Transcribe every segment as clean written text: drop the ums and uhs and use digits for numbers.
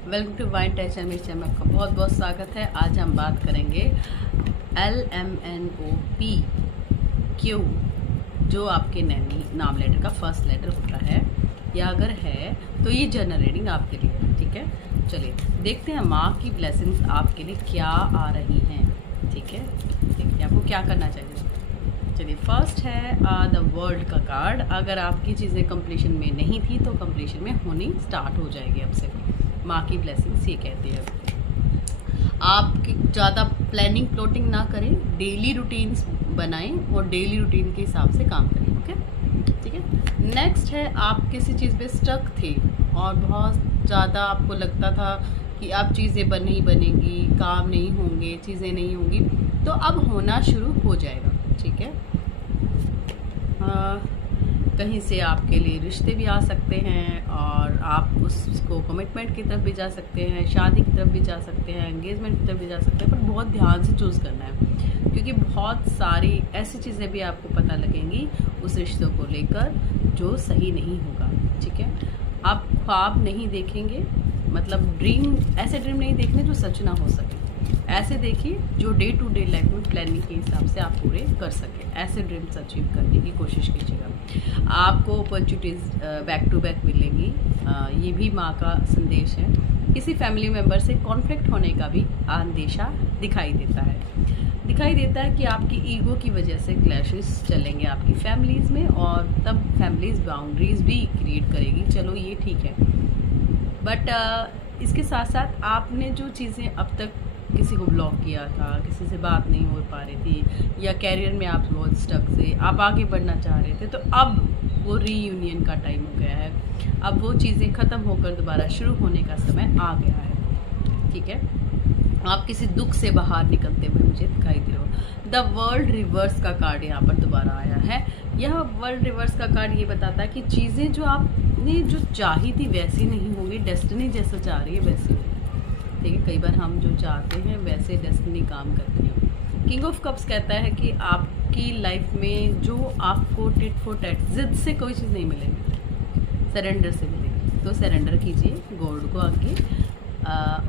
Welcome to wine touch मेरे channel में आपका बहुत बहुत स्वागत है। आज हम बात करेंगे LMNOP जो आपके नाम लेटर का फर्स्ट लेटर होता है या अगर है तो ये जनरल रीडिंग आपके लिए है। ठीक है, चलिए देखते हैं माँ की ब्लेसिंग्स आपके लिए क्या आ रही हैं। ठीक है, देखते हैं आपको क्या करना चाहिए। चलिए फर्स्ट है द वर्ल्ड का कार्ड। अगर आपकी चीज़ें कंप्लीशन में नहीं थी तो कंप्लीशन में होनी स्टार्ट हो जाएगी अब से। माँ की ब्लेसिंग्स ये कहती है आप ज़्यादा प्लानिंग प्लॉटिंग ना करें, डेली रूटीन्स बनाएं और डेली रूटीन के हिसाब से काम करें। ओके, ठीक है। नेक्स्ट है आप किसी चीज़ पे स्टक थे और बहुत ज़्यादा आपको लगता था कि अब चीज़ें नहीं बनेंगी, काम नहीं होंगे, चीज़ें नहीं होंगी, तो अब होना शुरू हो जाएगा। ठीक है, कहीं से आपके लिए रिश्ते भी आ सकते हैं और आप उसको कमिटमेंट की तरफ भी जा सकते हैं, शादी की तरफ भी जा सकते हैं, एंगेजमेंट की तरफ भी जा सकते हैं, पर बहुत ध्यान से चूज़ करना है क्योंकि बहुत सारी ऐसी चीज़ें भी आपको पता लगेंगी उस रिश्तों को लेकर जो सही नहीं होगा। ठीक है, आप ख्वाब नहीं देखेंगे, मतलब ऐसे ड्रीम नहीं देखने जो सच ना हो सके। ऐसे देखिए जो डे टू डे लाइफ में प्लानिंग के हिसाब से आप पूरे कर सकें। ऐसे ड्रीम्स अचीव करने की कोशिश कीजिएगा। आपको अपॉर्चुनिटीज़ बैक टू बैक मिलेंगी, ये भी माँ का संदेश है। किसी फैमिली मेम्बर से कॉन्फ्लिक्ट होने का भी अंदेशा दिखाई देता है कि आपकी ईगो की वजह से क्लैशेस चलेंगे आपकी फैमिलीज़ में और तब फैमिलीज़ बाउंड्रीज भी क्रिएट करेगी। चलो ये ठीक है, बट इसके साथ साथ आपने जो चीज़ें अब तक किसी को ब्लॉक किया था, किसी से बात नहीं हो पा रही थी या कैरियर में आप बहुत स्टक थे, आप आगे बढ़ना चाह रहे थे, तो अब वो रीयूनियन का टाइम हो गया है। अब वो चीज़ें ख़त्म होकर दोबारा शुरू होने का समय आ गया है। ठीक है, आप किसी दुख से बाहर निकलते हुए मुझे दिखाई दे रहे हो। द वर्ल्ड रिवर्स का कार्ड यहाँ पर दोबारा आया है। यह वर्ल्ड रिवर्स का कार्ड ये बताता है कि चीज़ें जो आपने जो चाही थी वैसी नहीं होंगी, डेस्टिनी जैसा चाह रही है वैसी होगी। ठीक है, कई बार हम जो चाहते हैं वैसे डेस्टिनी काम करती है। किंग ऑफ कप्स कहता है कि आपकी लाइफ में जो आपको टिट फॉर टैट जिद से कोई चीज़ नहीं मिलेगी, सरेंडर से मिलेगी। तो सरेंडर कीजिए गोल्ड को आगे,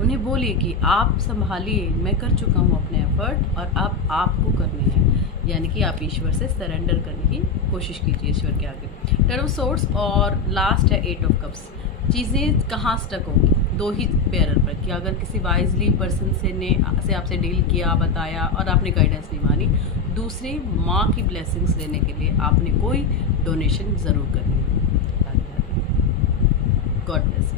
उन्हें बोलिए कि आप संभालिए, मैं कर चुका हूँ अपने एफर्ट और अब आपको करने हैं, यानी कि आप ईश्वर से सरेंडर करने की कोशिश कीजिए ईश्वर के आगे। टेन ऑफ सोर्ड्स और लास्ट है एट ऑफ कप्स। चीज़ें कहाँ स्टक होंगी, दो ही पेयर पर कि अगर किसी वाइजली पर्सन से आपसे डील किया, बताया और आपने गाइडेंस नहीं मानी, दूसरी माँ की ब्लेसिंग्स लेने के लिए आपने कोई डोनेशन ज़रूर करनी है। God bless.